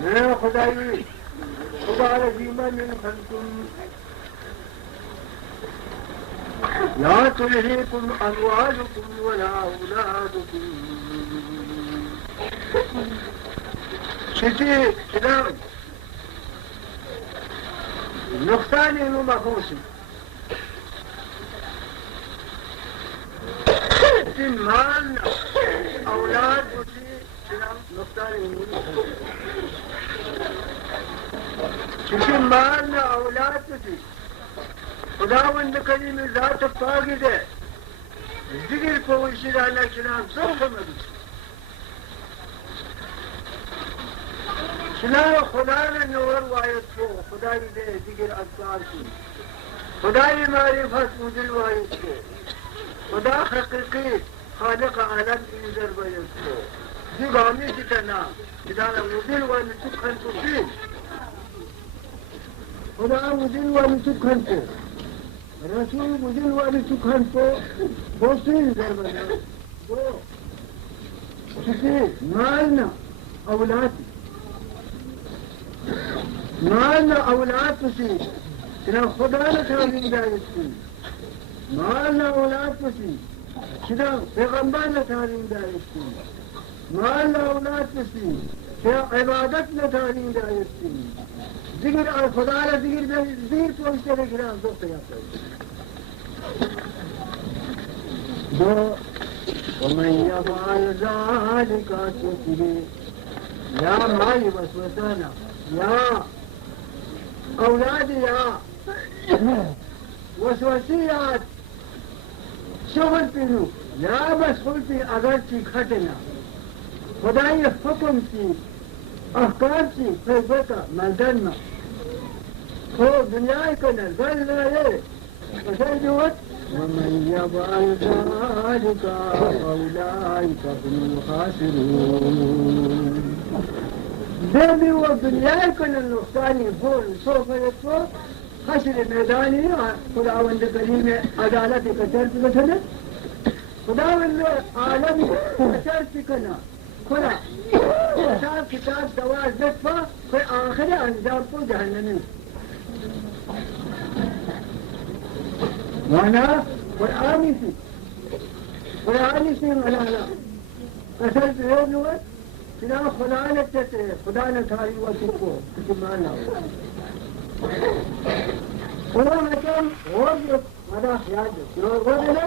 میں خدائی خدا رحیمہ من خلقم لا تلہیکم اموالکم ولا اولادکم چیزی چنان نقصانی و مخوصی چیزی مال اولاد بسی چنان نقصانی و مخوصی چیزی مال اولاد بسی خداوند کریم ذات پاکی دے ذکر پوشی رانا چنان سوف مدس چنان خدا نے نور وایت کو خدای دے ذکر اذکار کی خدای معرفت مدل وایت کو خدا حقیقی خالق عالم انذر وایت کو دیگامی کتنا چنان مدل وایت سکھن کو فی خدا مدل وایت سکھن کو رسول مدل والی سکھن کو بوسین دربنا دو چکی مالنا اولاد مالنا اولاد پسی چنا خدا نے تعلیم دایت کی مالنا اولاد پسی چنا پیغمبر نے تعلیم دایت کی مالنا اولاد پسی چنا عبادت نے تعلیم دایت کی ذکر اور خدا نے ذکر پہنچتے رکھنا دو تیار دو ومن يفعل ذلك تكري يا ماي وسوسانا يا أولادي يا وسوسيات شغل پینو یا بس خلطی اگر چی کھٹنا خدای حکم چی احکام چی فیضتا مردن ما خو دنیای کنن بل نایه وشای جوت ومن يفعل ذلك فأولئك هم الخاسرون دنیا و دنیای کنن نقصانی بول سوف یکفو خسر میدانی خداوند کریم عدالت کچرت بکنه خداوند عالم کچرت کنه خدا حساب کتاب دواز دفا پھر آخر انجام کو جہنمی وانا قرآنی سی ملانا اصل پیور نوت چنا خدا نے چتے خدا نے تھاری وقت کو کسی مانا خدا حکم اور جو مدہ خیال جو وہ دینا